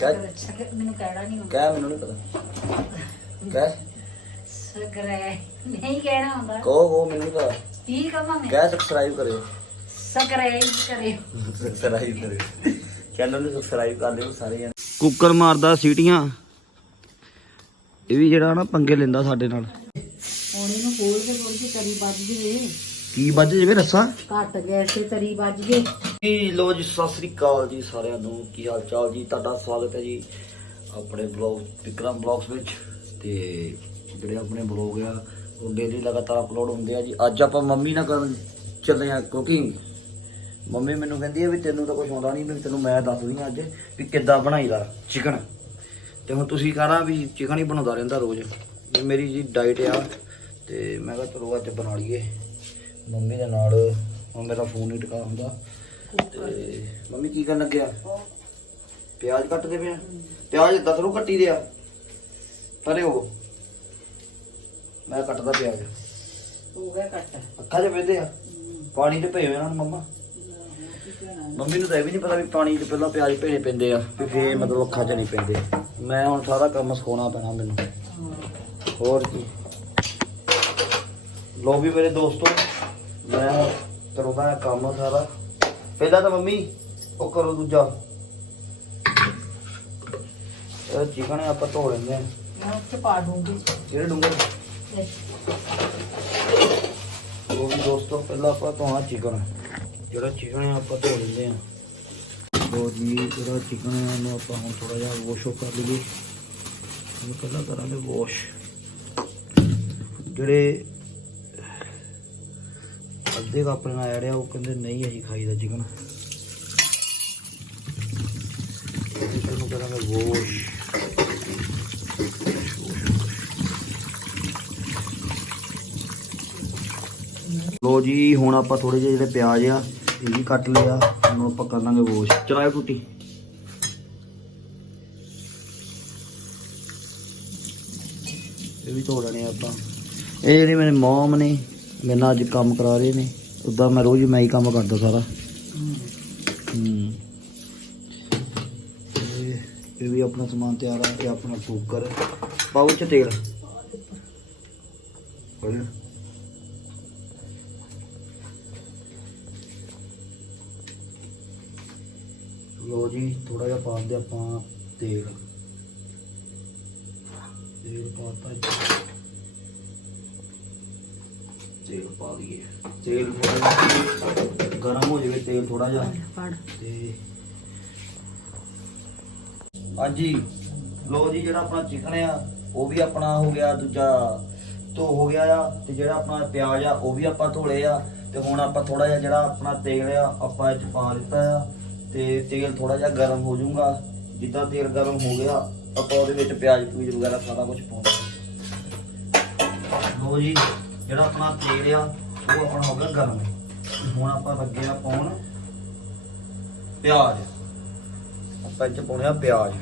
ਕਹਿ ਸਗਰ ਮੈਨੂੰ ਕਹਿਣਾ ਨਹੀਂ ਹੁੰਦਾ ਕਹਿ ਮੈਨੂੰ ਨਹੀਂ ਪਤਾ। ਕਹਿ। ਸਗਰੇ ਨਹੀਂ ਕਹਿਣਾ ਹੁੰਦਾ ਕਹੋ ਕਹੋ ਮੈਨੂੰ ਨਹੀਂ ਪਤਾ। ਕੀ ਕਹਾਂ ਮੈਂ ਕਹਿ ਸਬਸਕ੍ਰਾਈਬ ਕਰਿਓ। ਸਗਰੇ ਕਰੇ ਸਬਸਕ੍ਰਾਈਬ ਕਰਿਓ। ਚੈਨਲ ਨੂੰ ਸਬਸਕ੍ਰਾਈਬ ਕਰ ਲਿਓ ਸਾਰੇ ਜਣੇ ਕੁੱਕਰ ਮਾਰਦਾ ਸੀਟੀਆਂ। ਇਹ ਵੀ ਜਿਹੜਾ ਨਾ ਪੰਗੇ ਲੈਂਦਾ ਸਾਡੇ ਨਾਲ। ਹੁਣ ਇਹਨੂੰ ਖੋਲ ਕੇ ਥੋੜੀ ਜਿਹੀ ਤਰੀ ਵੱਜ ਜਵੇ। ਕੀ ਵੱਜ ਜਵੇ ਰੱਸਾ ਘੱਟ ਗੈਸ ਤੇ ਤਰੀ ਵੱਜ ਜੇ। ਜੀ ਲੋ ਜੀ, ਸਤਿ ਸ੍ਰੀ ਅਕਾਲ ਜੀ ਸਾਰਿਆਂ ਨੂੰ। ਕੀ ਹਾਲ ਚਾਲ ਜੀ? ਤੁਹਾਡਾ ਸਵਾਗਤ ਹੈ ਜੀ ਆਪਣੇ ਬਲੌਗ, ਵਿਕਰਮ ਬਲੌਗਸ ਵਿੱਚ। ਤੇ ਜਿਹੜੇ ਆਪਣੇ ਬਲੌਗ ਆ, ਉਹ ਡੇਲੀ ਲਗਾਤਾਰ ਅਪਲੋਡ ਹੁੰਦੇ ਆ ਜੀ। ਅੱਜ ਆਪਾਂ ਮੰਮੀ ਨਾਲ ਕਰਨ ਚੱਲੇ ਆ ਕੁਕਿੰਗ ਮੰਮੀ ਮੈਨੂੰ ਕਹਿੰਦੀ ਹੈ ਵੀ ਤੈਨੂੰ ਤਾਂ ਕੁਝ ਆਉਂਦਾ ਨਹੀਂ ਵੀ ਤੈਨੂੰ ਮੈਂ ਦੱਸਦੀ ਆ ਅੱਜ ਵੀ ਕਿੱਦਾਂ ਬਣਾਈਦਾ ਚਿਕਨ ਤੇ ਹੁਣ ਤੁਸੀਂ ਕਹਣਾ ਵੀ ਚਿਕਨ ਹੀ ਬਣਾਉਂਦਾ ਰਹਿੰਦਾ ਰੋਜ਼। ਇਹ ਮੇਰੀ ਜੀ ਡਾਈਟ ਆ, ਤੇ ਮੈਂ ਕਿਹਾ ਚਲੋ ਅੱਜ ਬਣਾ ਲਈਏ। ਮੰਮੀ ਦੇ ਨਾਲ ਹੁਣ ਮੇਰਾ ਫੋਨ ਨਹੀਂ ਟਿਕਾ ਹੁੰਦਾ। ਤੇ ਮੰਮੀ ਕੀ ਕਰਨ ਲੱਗਿਆ? ਪਿਆਜ਼ ਕੱਟਦੇ ਪਿਆ ਪਿਆਜ਼ ਥੋੜ੍ਹਾ ਕੱਟੀ ਦਿਆ ਪਰੇ ਉਹ ਮੈਂ ਕੱਟਦਾ ਪਿਆਜ਼। ਹੋ ਗਿਆ ਕੱਟ। ਅੱਖਾਂ 'ਚ ਪੈਂਦੇ ਆ। ਪਾਣੀ ਤੇ ਇਹਨਾਂ ਨੂੰ ਮੰਮਾ। ਮੰਮੀ ਨੂੰ ਤਾਂ ਇਹ ਵੀ ਨਹੀਂ ਪਤਾ ਵੀ ਪਾਣੀ 'ਚ ਪਹਿਲਾਂ ਪਿਆਜ਼ ਭੇਣੇ ਪੈਂਦੇ ਆ ਵੀ ਫੇਰ ਮਤਲਬ ਅੱਖਾਂ 'ਚ ਨਹੀਂ ਪੈਂਦੇ। ਮੈਂ ਹੁਣ ਸਾਰਾ ਕੰਮ ਸਿਖਾਉਣਾ ਪੈਣਾ ਮੈਨੂੰ। ਹੋਰ ਕੀ। ਲੋ ਵੀ ਮੇਰੇ ਦੋਸਤੋ ਮੈਂ ਕਰੂੰਗਾ ਕੰਮ ਸਾਰਾ। ਪਹਿਲਾਂ ਤਾਂ ਮੰਮੀ ਉਹ ਕਰੋ ਦੂਜਾ। ਇਹ ਚਿਕਨ ਆਪਾਂ ਧੋ ਲੈਂਦੇ ਆ ਮੈਂ ਉੱਥੇ ਪਾ ਦੂੰਗੀ। ਜਿਹੜੇ ਡੂੰਘੇ ਉਹ ਵੀ ਦੋਸਤੋ ਪਹਿਲਾਂ ਆਪਾਂ ਧੋਣਾ ਚਿਕਨ। ਜਿਹੜਾ ਚਿਕਨ ਹੈ ਆਪਾਂ ਧੋ ਲੈਂਦੇ ਆ ਉਹ ਜੀ ਜਿਹੜਾ ਚਿਕਨ ਹੈ ਉਹਨੂੰ ਆਪਾਂ ਹੁਣ ਥੋੜਾ ਜਿਹਾ ਵਾਸ਼ ਕਰ ਲਈਏ। ਹੁਣ ਪਹਿਲਾਂ ਕਰਾਂਗੇ ਵਾਸ਼ ਜਿਹੜੇ ਅੱਧੇ ਕੱਪ ਨਾਲ ਆ ਰਿਹਾ ਉਹ ਕਹਿੰਦੇ ਨਹੀਂ ਅਸੀਂ ਖਾਈਦਾ ਚਿਕਨ ਇਸ ਨੂੰ ਕਰਾਂਗੇ ਵਾਸ਼ ਲੋ ਜੀ, ਹੁਣ ਆਪਾਂ ਥੋੜੇ ਜਿਹੇ ਜਿਹੜੇ ਪਿਆਜ਼ ਆ, ਇਹ ਵੀ ਕੱਟ ਲਿਆ ਹੁਣ ਆਪਾਂ ਕਰ ਲਾਂਗੇ ਵਾਸ਼ ਚਲਾਇਓ ਟੁੱਟੀ। ਇਹ ਵੀ ਧੋ ਲੈਣੇ ਆਪਾਂ। ਇਹ ਜਿਹੜੇ ਮੇਰੇ ਮਮ ਨੇ ਮੇਰੇ ਨਾਲ ਅੱਜ ਕੰਮ ਕਰਾ ਰਹੇ ਨੇ ਉਦਾਂ ਮੈਂ ਰੋਜ਼ ਮੈਂ ਹੀ ਕੰਮ ਕਰਦਾ ਸਾਰਾ। ਹੂੰ। ਇਹ ਵੀ ਆਪਣਾ ਸਮਾਨ ਤਿਆਰ ਆ ਇਹ ਆਪਣਾ ਕੁੱਕਰ ਪਾਉ ਚ ਤੇਲ। ਹੋਰ ਲੋ ਜੀ ਥੋੜਾ ਜਿਹਾ ਪਾ ਦਿੰਦੇ ਆਪਾਂ ਤੇਲ। ਤੇਲ ਪਾਤਾ ਤੇਲ ਪਾ ਦਈਏ। ਤੇਲ ਥੋੜਾ ਗਰਮ ਹੋ ਜਾਵੇ ਤੇਲ ਥੋੜਾ ਜਿਹਾ। ਫੜ। ਤੇ ਹਾਂਜੀ ਲੋ ਜੀ ਜਿਹੜਾ ਆਪਣਾ ਚਿਕਨ ਆ ਉਹ ਵੀ ਆਪਣਾ ਹੋ ਗਿਆ ਦੂਜਾ ਧੋ ਹੋ ਗਿਆ ਆ ਤੇ ਜਿਹੜਾ ਆਪਣਾ ਪਿਆਜ਼ ਆ ਉਹ ਵੀ ਆਪਾਂ ਧੋਲੇ ਆ। ਤੇ ਹੁਣ ਆਪਾਂ ਥੋੜਾ ਜਿਹਾ ਜਿਹੜਾ ਆਪਣਾ ਤੇਲ ਆ ਆਪਾਂ ਇਹ ਚ ਪਾ ਦਿੱਤਾ ਆ। ਤੇ ਤੇਲ ਥੋੜਾ ਜਿਹਾ ਗਰਮ ਹੋ ਜਾਊਗਾ। ਜਿੱਦਾਂ ਤੇਲ ਗਰਮ ਹੋ ਗਿਆ ਆਪਾਂ ਉਹਦੇ ਵਿੱਚ ਪਿਆਜ਼ ਪੂਜ ਵਗੈਰਾ ਸਾਰਾ ਕੁਝ ਪਾਉਣਾ। ਲੋ ਜੀ। ਜਿਹੜਾ ਆਪਣਾ ਤੇਲ ਆ ਉਹ ਆਪਣਾ ਹੋ ਗਿਆ ਗਰਮ। ਹੁਣ ਆਪਾਂ ਲੱਗੇ ਆ ਪਾਉਣ ਪਿਆਜ਼। ਆਪਾਂ ਇੱਥੇ ਪਾਉਣੇ ਆ ਪਿਆਜ਼।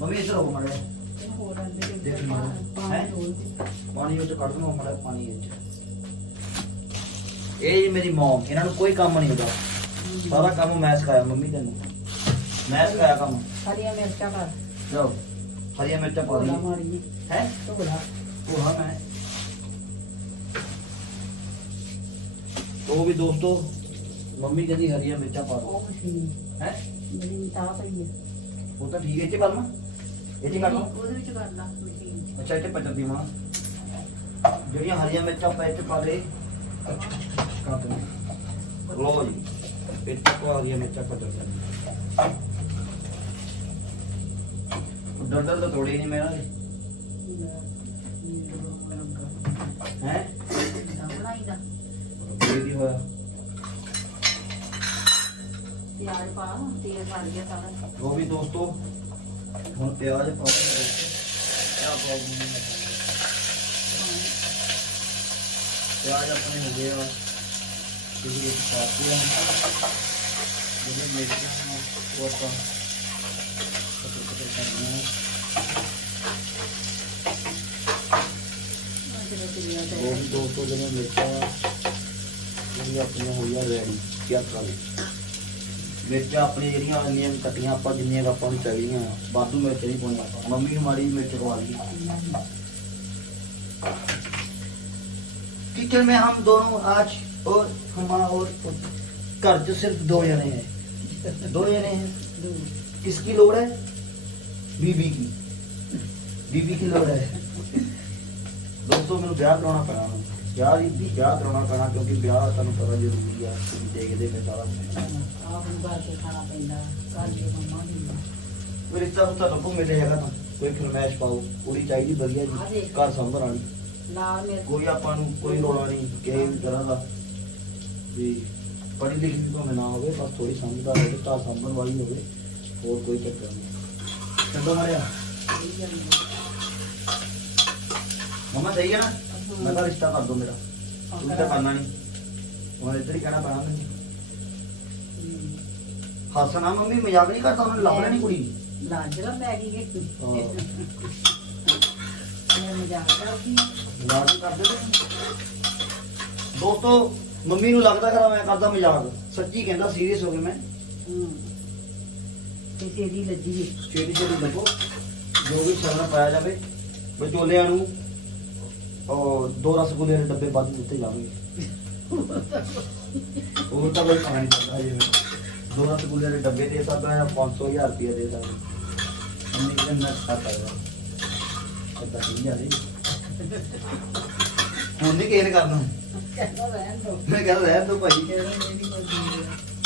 ਮੰਮੀ ਇੱਧਰ ਹੋ ਮੜਿਆ ਹੋਰ ਅੰਦਰ ਦੇਖ ਪਾ ਮਾੜਾ। ਪਾ ਹੈਂ? ਪਾਣੀ ਵਿੱਚ ਕੱਢ ਲਓ ਮੜਾ ਪਾਣੀ ਵਿੱਚ। ਇਹ ਜੀ ਮੇਰੀ ਮਮ ਇਹਨਾਂ ਨੂੰ ਕੋਈ ਕੰਮ ਨਹੀਂ ਹੁੰਦਾ। ਸਾਰਾ ਕੰਮ ਮੈਂ ਸਿਖਾਇਆ ਮੰਮੀ ਤੈਨੂੰ। ਮੈਂ ਸਿਖਾਇਆ ਕੰਮ। ਹਰੀਆਂ ਮਿਰਚਾਂ ਕਰ ਜਾਓ ਹਰੀਆਂ ਮਿਰਚਾਂ ਪਾ ਮਾਰੀ ਹੈ? ਢੋਲਾ ਉਹ ਹਾਂ ਮੈਂ। ਉਹ ਵੀ ਦੋਸਤੋ ਮੰਮੀ ਕਹਿੰਦੀ ਹਰੀਆਂ ਮਿਰਚਾਂ ਪਾ ਦੋ ਉਹ ਮਸ਼ੀਨ ਹੈ ਮੇਰੀ ਤਾਂ ਪਈ ਹੈ ਉਹ ਤਾਂ ਠੀਕ ਹੈ ਇੱਥੇ ਕਰਨਾ ਇੱਥੇ ਕਰਨਾ ਉਹਦੇ ਵਿੱਚ ਕਰ ਲਾ ਮਸ਼ੀਨ ਚ। ਅੱਛਾ ਇੱਥੇ ਪੱਜਰ ਦੀ ਮਾਂ ਜਿਹੜੀਆਂ ਹਰੀਆਂ ਮਿਰਚਾਂ ਪੈ ਇੱਥੇ ਪਾ ਦੇ ਕਰ ਦੇ ਲੋ ਜੀ ਇੱਥੇ ਪਾ ਹਰੀਆਂ ਮਿਰਚਾਂ ਪੱਜਰ ਦੇ ਡੰਡਰ ਤਾਂ ਤੋੜੀ ਨਹੀਂ ਮੇਰਾ ਹੈ ਤਾਂ ਬਣਾਈ ਦਾ ਕੀ ਦੀ ਹੋਇਆ? ਪਿਆਜ਼ ਪਾ ਤੇਲ ਭਰ ਗਿਆ ਸਾਰਾ। ਉਹ ਵੀ ਦੋਸਤੋ ਹੁਣ ਪਿਆਜ਼ ਪਾ ਦੇ ਕਿਆ ਪ੍ਰੋਬਲਮ ਹੈ? ਪਿਆਜ਼ ਆਪਣੇ ਹੋ ਗਏ ਆ। ਇਹਦੇ ਵਿੱਚ ਪਾ ਦਿਆ ਜਿਹੜੇ ਮਿਰਚਾਂ ਨੇ ਉਹ ਆਪਾਂ ਕਟਰ ਕਟਰ ਕਰਨਾ ਹੈ ਜਦੋਂ ਤੇਲ ਉਹ ਤੇ ਵੀ ਦੋਸਤੋ ਜਿਹੜੇ ਮਿਰਚਾਂ ਇਹ ਵੀ ਆਪਣੀਆਂ ਹੋਈਆਂ ਰੈਡੀ ਕੀ ਕਰਾਂਗੇ ਮਿਰਚਾਂ ਆਪਣੀ ਜਿਹੜੀਆਂ ਇੰਨੀਆਂ ਕੱਟੀਆਂ ਆਪਾਂ ਜਿੰਨੀਆਂ ਕੁ ਆਪਾਂ ਨੂੰ ਚਾਹੀਦੀਆਂ ਆ। ਵਾਧੂ ਮਿਰਚ ਨਹੀਂ ਪਾਉਣੀ ਆਪਾਂ ਮੰਮੀ ਨੂੰ ਮਾੜੀ ਜਿਹੀ ਮਿਰਚ ਪਵਾ ਲਈ किचन में हम दोनों आज और हमारा और घर जो सिर्फ दो जने हैं दो जने हैं किसकी लोड़ है बीबी की बीबी की लोड़ है ਦੋਸਤੋ ਮੈਨੂੰ ਵਿਆਹ ਕਰਾਉਣਾ ਪੈਣਾ ਹੁਣ ਵਿਆਹ ਦੀ ਵਿਆਹ ਕਰਾਉਣਾ ਪੈਣਾ ਕਿਉਂਕਿ ਵਿਆਹ ਤੁਹਾਨੂੰ ਪਤਾ ਜ਼ਰੂਰੀ ਆ ਤੁਸੀਂ ਦੇਖਦੇ ਪਏ ਸਾਰਾ ਆਪ ਨੂੰ ਘਰ ਕੇ ਖਾਣਾ ਪੈਂਦਾ ਘਰ ਦੇ ਮੰਮਾ ਦੀ ਕੋਈ ਰਿਸ਼ਤਾ ਰੁਸ਼ਤਾ ਲੱਭੋ ਮਿਲੇ ਹੈਗਾ ਤਾਂ ਕੋਈ ਫਰਮੈਸ਼ ਪਾਓ ਕੁੜੀ ਚਾਹੀਦੀ ਵਧੀਆ ਜੀ। ਘਰ ਸੰਭਰ ਵਾਲੀ। ਨਾਲ ਮੇਰੇ ਕੋਈ ਆਪਾਂ ਨੂੰ ਕੋਈ ਰੋਲਾ ਨਹੀਂ ਕਿਸੇ ਵੀ ਤਰ੍ਹਾਂ ਦਾ। ਵੀ ਪੜ੍ਹੀ ਲਿਖੀ ਵੀ ਭਾਵੇਂ ਨਾ ਹੋਵੇ ਬਸ ਥੋੜੀ ਸਮਝਦਾਰ ਹੋਵੇ ਤਾਂ ਸਾਂਭਣ ਵਾਲੀ ਹੋਵੇ ਹੋਰ ਕੋਈ ਚੱਕਰ ਨਹੀਂ। ਛੱਡੋ ਮਾਰਿਆ। ਹੈ। ਮਮਾ ਸਹੀ ਹੈ ਨਾ? ਮੈਂ ਤਾਂ ਰਿਸ਼ਤਾ ਕਰ ਦੋ ਮੇਰਾ। ਤੂੰ ਤਾਂ ਕਰਨਾ ਨਹੀਂ। ਹੁਣ ਇੱਧਰ ਹੀ ਕਹਿਣਾ ਪੈਣਾ ਮੈਨੂੰ। ਹਮ। ਹੱਸਣਾ ਮੰਮੀ ਮਜ਼ਾਕ ਨਹੀਂ ਕਰਦਾ ਉਹਨੇ ਲੱਭ ਲੈਣੀ ਕੁੜੀ। ਲਾਜਰਾ ਪੈ ਗਈ ਕਿ ਹਾਂ। ਮੈਂ ਮਜ਼ਾਕ ਕਰਦੀ। ਮਜ਼ਾਕ ਹੀ ਕਰਦੇ ਤੇ ਦੋਸਤੋ ਮੰਮੀ ਨੂੰ ਲੱਗਦਾ ਕਰਾ ਮੈਂ ਕਰਦਾ ਮਜ਼ਾਕ। ਸੱਚੀ ਕਹਿੰਦਾ ਸੀਰੀਅਸ ਹੋ ਕੇ ਮੈਂ। ਹੂੰ। ਕਿਸੇ ਦੀ ਲੱਜੀ ਜੀ ਛੇਤੀ ਛੇਤੀ ਲੱਭੋ ਜੋ ਵੀ ਸ਼ਗਨ ਪਾਇਆ ਜਾਵੇ। ਵਿਚੋਲਿਆਂ ਨੂੰ ਉਹ ਦੋ ਰਸਗੁੱਲੇ ਦੇ ਡੱਬੇ ਵੱਧ ਦਿੱਤੇ ਜਾਣਗੇ ਉਹ ਤਾਂ ਕੋਈ ਖਾਣਾ ਨਹੀਂ ਜੀ। ਦੋ ਰਸਗੁੱਲੇ ਦੇ ਡੱਬੇ ਦੇ ਸਕਦਾ ਜਾਂ 500 ਹਜ਼ਾਰ ਰੁਪਏ ਦੇ ਸਕਦਾ ਅੰਨੀ ਕਿਹਨੇ ਨਾ ਖਾਤਾ ਹੈ ਅੱਦਾ ਠੀਕ ਹੈ ਜੀ ਹੁਣ ਨਹੀਂ ਨੇ ਕਰਨਾ। ਕਹਿੰਦਾ ਰਹਿਣ ਦੋ। ਮੈਂ ਕਹਿੰਦਾ ਰਹਿਣ ਦੋ ਭਾਈ। ਨਹੀਂ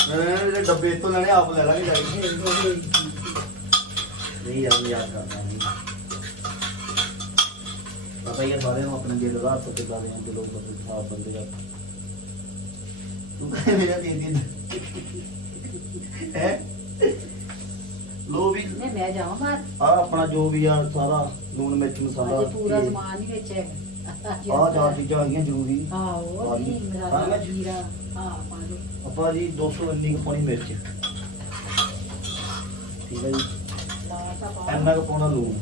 ਮੈਂ ਜਿਹੜੇ ਡੱਬੇ ਇੱਥੋਂ ਲੈਣੇ ਆਪ ਲੈ ਲਾਂਗੇ ਜਾ ਕੇ। ਨਹੀਂ ਯਾਰ ਯਾਦ ਨਹੀਂ ਪਤਾ ਹੀ ਹੈ ਸਾਰਿਆਂ ਨੂੰ ਆਪਣੇ ਦਿਲ ਦਾ ਹੱਥ ਕਿੱਦਾਂ ਦੇ ਆ ਦਿਲੋਂ ਬਦਲ ਸਾਫ਼ ਬੰਦੇ ਦਾ ਤੂੰ ਕਹੇ ਮੇਰਾ ਦੇ ਦੇ ਹੈ? ਲੋ ਵੀ ਨੇ ਮੈਂ ਜਾਵਾਂ ਬਾਹਰ। ਆ ਆਪਣਾ ਜੋ ਵੀ ਆ ਸਾਰਾ ਲੂਣ ਮਿਰਚ ਮਸਾਲਾ ਅਜੇ ਪੂਰਾ ਸਮਾਨ ਹੀ ਵਿੱਚ ਹੈ। ਆ ਚਾਰ ਚੀਜ਼ਾਂ ਹੈਗੀਆਂ ਜ਼ਰੂਰੀ। ਹਾਂ ਉਹ ਹਾਂਜੀ। ਨਹੀਂ ਮੇਰਾ ਹਾਂ, ਮੈਂ- ਜੀਰਾ। ਹਾਂ ਪਾ ਦੇ ਆਪਾਂ ਜੀ 219 ਕੁ ਪਾਉਣੀ ਮਿਰਚ। ਠੀਕ ਹੈ ਜੀ। ਇੰਨਾ ਕੁ ਪਾਉਣਾ ਲੂਣ।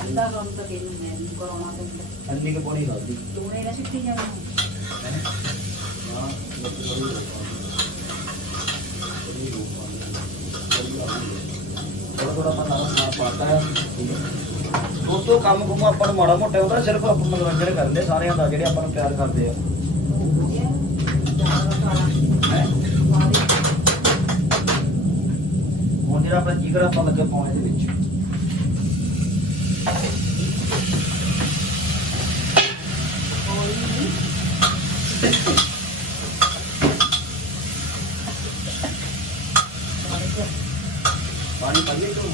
ਅੱਧਾ ਕੰਮ ਤਾਂ ਤੈਨੂੰ ਮੈਂ ਨਹੀਂ ਕਰਾਉਣਾ ਪੈਂਦਾ ਇੰਨੀ ਕੁ ਪਾਉਣੀ ਹਲਦੀ ਦੋਨੇ ਨਾ ਸਿੱਟੀ ਜਾਣਾ ਥੋੜਾ ਥੋੜਾ ਆਪਾਂ ਨਾਲ ਨਾਲ ਪਾਤਾ ਹੈ। ਦੋਸਤੋ ਕੰਮ ਕੁਮ ਆਪਾਂ ਨੂੰ ਮਾੜਾ ਮੋਟਾ ਹੁੰਦਾ ਸਿਰਫ ਆਪਾਂ ਮਨੋਰੰਜਨ ਕਰਦੇ ਸਾਰਿਆਂ ਦਾ ਜਿਹੜੇ ਆਪਾਂ ਨੂੰ ਪਿਆਰ ਕਰਦੇ ਆ? ਹੁਣ ਜਿਹੜਾ ਆਪਣਾ ਜਿਗਰ ਆਪਾਂ ਲੱਗੇ ਪਾਉਣੇ ਦੇ ਵਿੱਚ। ਪਾਣੀ ਪਾਈਏ ਤੂੰ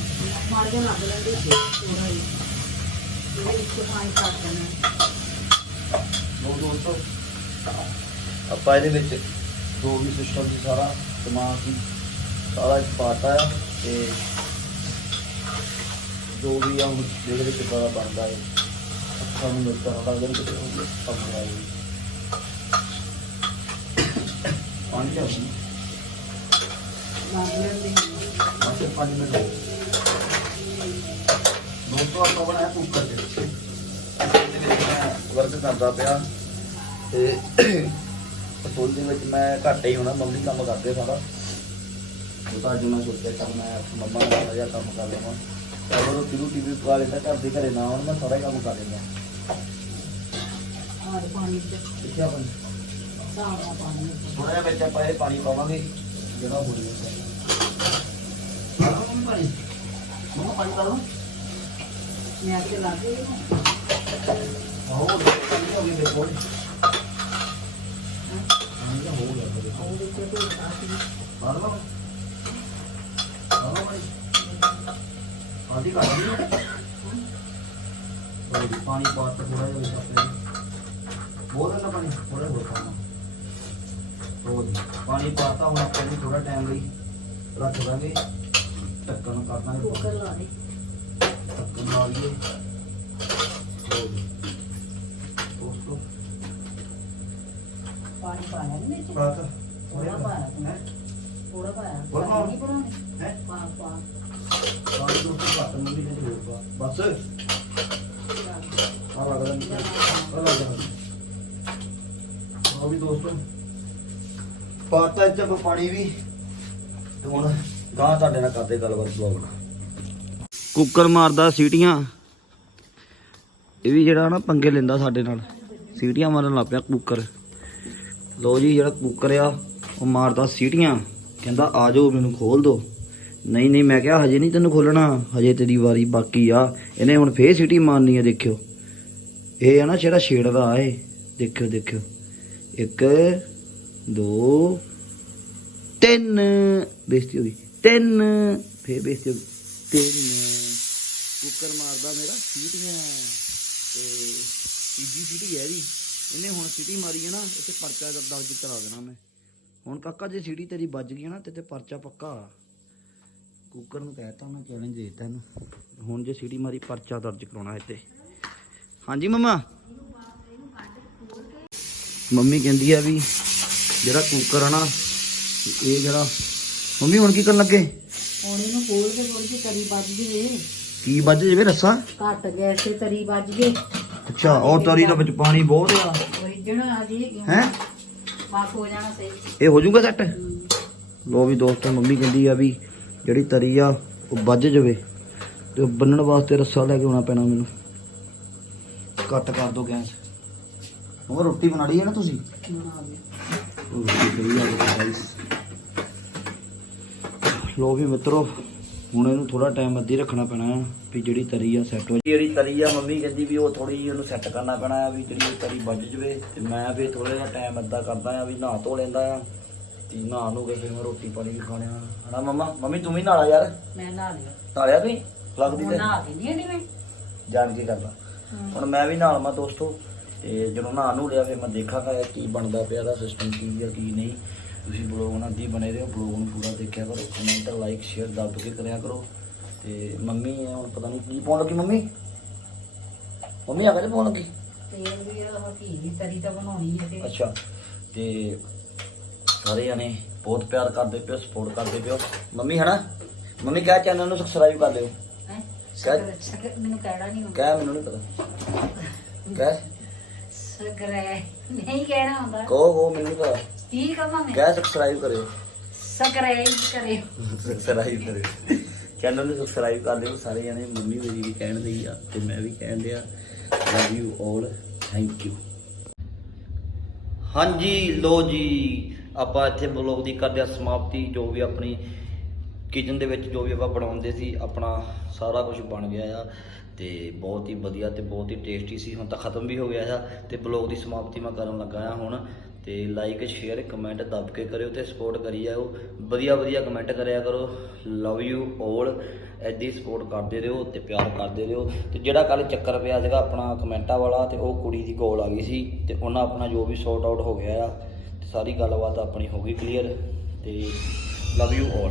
ਮਾਰ ਕੇ ਲੱਗ ਲੈਂਦੇ ਥੋੜਾ ਹੀ ਇਹਦੇ ਵਿੱਚ ਪਾਣੀ ਪਾ ਦੇਣਾ ਲੋ ਦੋਸਤੋ ਆਪਾਂ ਇਹਦੇ ਵਿੱਚ ਜੋ ਵੀ ਸਿਸਟਮ ਸੀ ਸਾਰਾ ਦਿਮਾਗ ਸੀ ਸਾਰਾ ਇੱਕ ਪਾਤਾ ਆ ਤੇ ਜੋ ਵੀ ਆ ਹੁਣ ਜਿਹਦੇ ਵਿੱਚ ਬੜਾ ਬਣਦਾ ਹੈ ਅੱਖਾਂ ਨੂੰ ਮਿਲਦਾ ਰਹਾ ਅਗਰ ਕਿਤੇ ਹੋ ਗਿਆ ਪੱਕਾ ਹੈ ਪਾਣੀ ਲਿਆਓ ਜੀ। ਲੱਗ ਲੈਂਦੇ ਬਸ ਪੰਜ ਮਿੰਟ ਦੋਸਤੋ ਆਪਾਂ ਬਣਾਇਆ ਕੁੱਕਰ ਦੇ ਵਿੱਚ ਇਹਦੇ ਵਿੱਚ ਮੈਂ ਵਰਕ ਕਰਦਾ ਪਿਆ ਤੇ ਰਸੋਈ ਦੇ ਵਿੱਚ ਮੈਂ ਘੱਟ ਹੀ ਹੋਣਾ ਮੰਮੀ ਕੰਮ ਕਰਦੇ ਸਾਰਾ ਉਹ ਤਾਂ ਅੱਜ ਮੈਂ ਸੋਚਿਆ ਕਿ ਮੈਂ ਮੰਮਾ ਨਾਲ ਥੋੜ੍ਹਾ ਜਿਹਾ ਕੰਮ ਕਰ ਲਵਾਂ ਤਾਂ ਉਹ ਟੀਵੀ ਟੀਵੀ ਪਾ ਲੈਂਦਾ ਘਰ ਦੇ ਘਰੇ ਨਾ ਹੁਣ ਮੈਂ ਸਾਰਾ ਹੀ ਕੰਮ ਕਰ ਲੈਂਦਾ ਆਹ ਪਾਣੀ ਚ ਕਿੱਥੇ ਆਪਾਂ ਸਾਰਾ ਪਾਣੀ ਥੋੜਾ ਜਿਹਾ ਵਿੱਚ ਆਪਾਂ ਇਹ ਪਾਣੀ ਪਾਵਾਂਗੇ ਜਿਹੜਾ ਹੋ ਰਿਹਾ ਮੰਮਾ ਪਾਣੀ। ਮੰਮਾ ਪਾਣੀ ਪਾ ਲਓ। ਮੈਂ ਤੇ ਲੱਗ ਗਈ ਆਹੋ ਪਾਣੀ ਹੋ ਗਿਆ ਦੇਖੋ। ਪਾਣੀ ਹੋ ਗਿਆ ਦੇਖੋ। ਪਾ ਲਓ। ਰੱਖ ਦਾਂਗੇ ਢੱਕਣ ਕਰਨਾ ਕੁੱਕਰ ਲਾ ਦੇ। ਢੱਕਣ ਲਾ ਲਈਏ। ਲਓ ਜੀ। ਦੋਸਤੋ ਪਾਣੀ ਪਾਇਆ ਨਹੀਂ ਵਿੱਚ? ਪਾਤਾ ਥੋੜਾ ਪਾਇਆ। ਤੂੰ। ਹੈ? ਥੋੜਾ ਪਾਇਆ। ਹੋਰ ਪਾਓ। ਨਹੀਂ ਪਾਉਣੇ ਹੈ? ਪਾ ਪਾ। ਪਾਣੀ ਤੋਂ ਘੱਟ ਨੂੰ ਵੀ ਨਹੀਂ ਹੋਰ ਪਾ। ਬਸ। ਆ ਲੱਗਦਾ ਨਹੀਂ। ਆ ਲੱਗਦਾ ਉਹ ਵੀ ਦੋਸਤੋ। ਪਾਤਾ ਇੱਥੇ ਆਪਾਂ ਪਾਣੀ ਵੀ। ਤੇ ਹੁਣ ਗਾਂ ਤੁਹਾਡੇ ਨਾਲ ਕਰਦੇ ਗੱਲਬਾਤ ਬਲੌਗ ਨਾਲ। ਕੁੱਕਰ ਮਾਰਦਾ ਸੀਟੀਆਂ। ਇਹ ਵੀ ਜਿਹੜਾ ਨਾ ਪੰਗੇ ਲੈਂਦਾ ਸਾਡੇ ਨਾਲ। ਸੀਟੀਆਂ ਮਾਰਨ ਲੱਗ ਪਿਆ ਕੁੱਕਰ। ਲੋ ਜੀ, ਜਿਹੜਾ ਕੁੱਕਰ ਆ, ਉਹ ਮਾਰਦਾ ਸੀਟੀਆਂ। ਕਹਿੰਦਾ, ਆ ਜਾਓ, ਮੈਨੂੰ ਖੋਲ ਦੋ। ਨਹੀਂ ਨਹੀਂ, ਮੈਂ ਕਿਹਾ, ਹਜੇ ਨਹੀਂ ਤੈਨੂੰ ਖੋਲਣਾ। ਹਜੇ ਤੇਰੀ ਵਾਰੀ ਬਾਕੀ ਆ। ਇਹਨੇ ਹੁਣ ਫੇਰ ਸਿਟੀ ਮਾਰਨੀ ਆ, ਦੇਖਿਓ। ਇਹ ਆ ਨਾ ਜਿਹੜਾ ਛੇੜਦਾ ਆ ਇਹ। ਦੇਖਿਓ ਦੇਖਿਓ। ਇੱਕ, ਦੋ, ਤਿੰਨ। ਬੇਇੱਜ਼ਤੀ ਹੋ ਗਈ। ਤਿੰਨ, ਫੇਰ ਬੇਇੱਜ਼ਤੀ ਤਿੰਨ। ਕੁੱਕਰ ਮਾਰਦਾ ਮੇਰਾ, ਸੀਟੀਆਂ। ਤੇ ਤੀਜੀ ਸੀਟੀ ਹੈ ਇਹਦੀ। ਇਹਨੇ ਹੁਣ ਸੀਟੀ ਮਾਰੀ ਹੈ ਨਾ, ਇੱਥੇ ਪਰਚਾ ਦਰਜ ਕਰਾ ਦੇਣਾ ਮੈਂ। ਹੁਣ ਕਾਕਾ ਜੇ ਸੀਟੀ ਤੇਰੀ ਵੱਜ ਗਈ ਨਾ, ਤੇ ਤੇ ਪਰਚਾ ਪੱਕਾ। ਕੁੱਕਰ ਨੂੰ ਕਹਿਤਾ ਮੈਂ ਚੈਲੰਜ ਦੇ ਦਿੱਤਾ ਇਹਨੂੰ? ਹੁਣ ਜੇ ਸੀਟੀ ਮਾਰੀ, ਪਰਚਾ ਦਰਜ ਕਰਾਉਣਾ ਇੱਥੇ। ਹਾਂਜੀ ਮਮਾ। ਮੰਮੀ ਕਹਿੰਦੀ ਆ ਵੀ ਜਿਹੜਾ ਕੁੱਕਰ ਆ ਨਾ, ਇਹ ਜਿਹੜਾ ਮੰਮੀ ਹੁਣ ਕੀ ਕਰਨ ਲੱਗੇ? ਹੁਣ ਇਹਨੂੰ ਖੋਲ ਕੇ ਥੋੜੀ ਜਿਹੀ ਤਰੀ ਵੱਜ ਜੇ ਕੀ ਵੱਜ ਜਵੇ ਰੱਸਾ? ਘੱਟ ਗੈਸ ਤੇ ਤਰੀ ਵੱਜ ਜੇ ਅੱਛਾ ਉਹ ਤਰੀ ਦੇ ਵਿੱਚ ਪਾਣੀ ਬਹੁਤ ਆ। ਓਰੀਜਨ ਆ ਜੀ ਹੈ? ਬਾਕ ਹੋ ਜਾਣਾ ਸਹੀ। ਇਹ ਹੋ ਜਾਊਗਾ ਸੈੱਟ ਲੋ ਵੀ ਦੋਸਤੋ ਮੰਮੀ ਕਹਿੰਦੀ ਆ ਵੀ ਜਿਹੜੀ ਤਰੀ ਆ ਉਹ ਵੱਜ ਜਵੇ। ਤੇ ਬੰਨਣ ਵਾਸਤੇ ਰੱਸਾ ਲੈ ਕੇ ਆਉਣਾ ਪੈਣਾ ਮੈਨੂੰ। ਕੱਟ ਕਰ ਦੋ ਗੈਸ। ਉਹ ਰੋਟੀ ਬਣਾ ਲਈ ਹੈ ਨਾ ਤੁਸੀਂ? ਬਣਾ ਰੋਟੀ ਆ। ਲੋ ਵੀ ਮਿੱਤਰੋ ਹੁਣ ਇਹਨੂੰ ਥੋੜਾ ਟਾਈਮ ਅੱਧੀ ਰੱਖਣਾ ਪੈਣਾ ਆ ਵੀ ਜਿਹੜੀ ਤਰੀ ਆ ਸੈੱਟ ਹੋ ਜਿਹੜੀ ਤਰੀ ਆ ਮੰਮੀ ਕਹਿੰਦੀ ਵੀ ਉਹ ਥੋੜੀ ਜਿਹੀ ਉਹਨੂੰ ਸੈੱਟ ਕਰਨਾ ਪੈਣਾ ਆ ਵੀ ਜਿਹੜੀ ਤਰੀ ਵੱਜ ਜਵੇ। ਤੇ ਮੈਂ ਫਿਰ ਥੋੜਾ ਜਿਹਾ ਟਾਈਮ ਅੱਧਾ ਕਰਦਾ ਆ ਵੀ ਨਹਾ ਧੋ ਲੈਂਦਾ ਆ ਤੇ ਨਹਾ ਨੂੰ ਕੇ ਫਿਰ ਮੈਂ ਰੋਟੀ ਪਾਣੀ ਵੀ ਖਾਣਿਆ ਹਨਾ ਮੰਮਾ? ਮੰਮੀ ਤੂੰ ਵੀ ਨਾਲਾ ਯਾਰ। ਮੈਂ ਨਾ ਲਿਆ। ਨਾਲਿਆ ਵੀ ਲੱਗਦੀ ਹੁਣ ਤੇ ਨਾ ਦਿੰਦੀ ਆ ਮੈਂ। ਜਾਣ ਕੇ ਕਰਦਾ। ਹੁਣ ਮੈਂ ਵੀ ਨਾਲ ਮਾ ਦੋਸਤੋ। ਤੇ ਜਦੋਂ ਨਹਾ ਨੂੰ ਲਿਆ ਫਿਰ ਮੈਂ ਦੇਖਾਂਗਾ ਕੀ ਬਣਦਾ ਪਿਆ ਦਾ ਸਿਸਟਮ ਕੀ ਆ ਕੀ ਨਹੀਂ। ਤੁਸੀਂ ਬਲੌਗ ਨਾਲ ਦੀ ਬਣੇ ਰਹੋ ਬਲੌਗ ਨੂੰ ਪੂਰਾ ਦੇਖਿਆ ਕਰੋ ਕਮੈਂਟ ਲਾਈਕ ਸ਼ੇਅਰ ਦੱਬ ਕੇ ਕਰਿਆ ਕਰੋ। ਤੇ ਮੰਮੀ ਇਹ ਹੁਣ ਪਤਾ ਨਹੀਂ ਕੀ ਪਾਉਣ ਲੱਗੀ ਮੰਮੀ? ਮੰਮੀ ਆ ਕੇ ਪਾਉਣ ਲੱਗੀ? ਤੇਲ ਵੀ ਇਹਦਾ ਕੀ ਦੀ ਤਰੀ ਤਾਂ ਬਣਾਉਣੀ ਹੈ ਤੇ। ਅੱਛਾ ਤੇ ਸਾਰੇ ਜਣੇ ਬਹੁਤ ਪਿਆਰ ਕਰਦੇ ਪਿਓ ਸਪੋਰਟ ਕਰਦੇ ਪਿਓ ਮੰਮੀ ਹਨਾ? ਮੰਮੀ ਕਿਹਾ ਚੈਨਲ ਨੂੰ ਸਬਸਕ੍ਰਾਈਬ ਕਰ ਲਿਓ। ਹੈਂ? ਮੈਨੂੰ ਕਹਿਣਾ ਨਹੀਂ ਹੁੰਦਾ ਕਹਿ ਮੈਨੂੰ ਨਹੀਂ ਪਤਾ। ਕਹਿ। ਸਕਰੇ ਨਹੀਂ ਕਹਿਣਾ ਹੁੰਦਾ ਕਹੋ ਕਹੋ ਮੈਨੂੰ ਨਹੀਂ ਪਤਾ। ਕੀ ਕਹਿ ਸਬਸਕ੍ਰਾਈਬ ਕਰਿਓ। ਸਕਰੇ ਕਰੇ ਸਬਸਕ੍ਰਾਈਬ ਕਰਿਓ। ਚੈਨਲ ਨੂੰ ਸਬਸਕ੍ਰਾਈਬ ਕਰ ਲਿਓ। ਸਾਰੇ ਜਣੇ ਮੰਮੀ ਮੇਰੀ ਵੀ ਕਹਿਣ ਲਈ ਆ ਤੇ ਮੈਂ ਵੀ ਕਹਿਣ ਦਿਆ ਲਵ ਯੂ 올 ਥੈਂਕ ਯੂ ਹਾਂਜੀ ਲੋ ਜੀ ਆਪਾਂ ਇੱਥੇ ਬਲੌਗ ਦੀ ਕਰਦੇ ਆ ਸਮਾਪਤੀ। ਜੋ ਵੀ ਆਪਣੀ ਕਿਚਨ ਦੇ ਵਿੱਚ ਜੋ ਵੀ ਆਪਾਂ ਬਣਾਉਂਦੇ ਸੀ ਆਪਣਾ ਸਾਰਾ ਕੁਝ ਬਣ ਗਿਆ ਆ। ਤੇ ਬਹੁਤ ਹੀ ਵਧੀਆ ਤੇ ਬਹੁਤ ਹੀ ਟੇਸਟੀ ਸੀ। ਹੁਣ ਤਾਂ ਖਤਮ ਵੀ ਹੋ ਗਿਆ ਆ। ਤੇ ਬਲੌਗ ਦੀ ਸਮਾਪਤੀ ਮੈਂ ਕਰਨ ਲੱਗਾ ਆ ਹੁਣ। ਤੇ ਲਾਈਕ ਸ਼ੇਅਰ ਕਮੈਂਟ ਦੱਬ ਕੇ ਕਰਿਓ ਤੇ ਸਪੋਰਟ ਕਰੀ ਜਾਓ। ਵਧੀਆ ਵਧੀਆ ਕਮੈਂਟ ਕਰਿਆ ਕਰੋ। ਲਵ ਯੂ 올 ਐਦੀ ਸਪੋਰਟ ਕਰਦੇ ਰਹੋ ਤੇ ਪਿਆਰ ਕਰਦੇ ਰਹੋ। ਤੇ ਜਿਹੜਾ ਕੱਲ ਚੱਕਰ ਪਿਆ ਸੀਗਾ ਆਪਣਾ ਕਮੈਂਟਾਂ ਵਾਲਾ ਤੇ ਉਹ ਕੁੜੀ ਦੀ ਕੋਲ ਆ ਗਈ ਸੀ ਤੇ ਉਹਨਾਂ ਆਪਣਾ ਜੋ ਵੀ ਸੌਟ ਆਊਟ ਹੋ ਗਿਆ ਆ, ਤੇ ਸਾਰੀ ਗੱਲਬਾਤ ਆਪਣੀ ਹੋ ਗਈ ਕਲੀਅਰ ਤੇ ਲਵ ਯੂ 올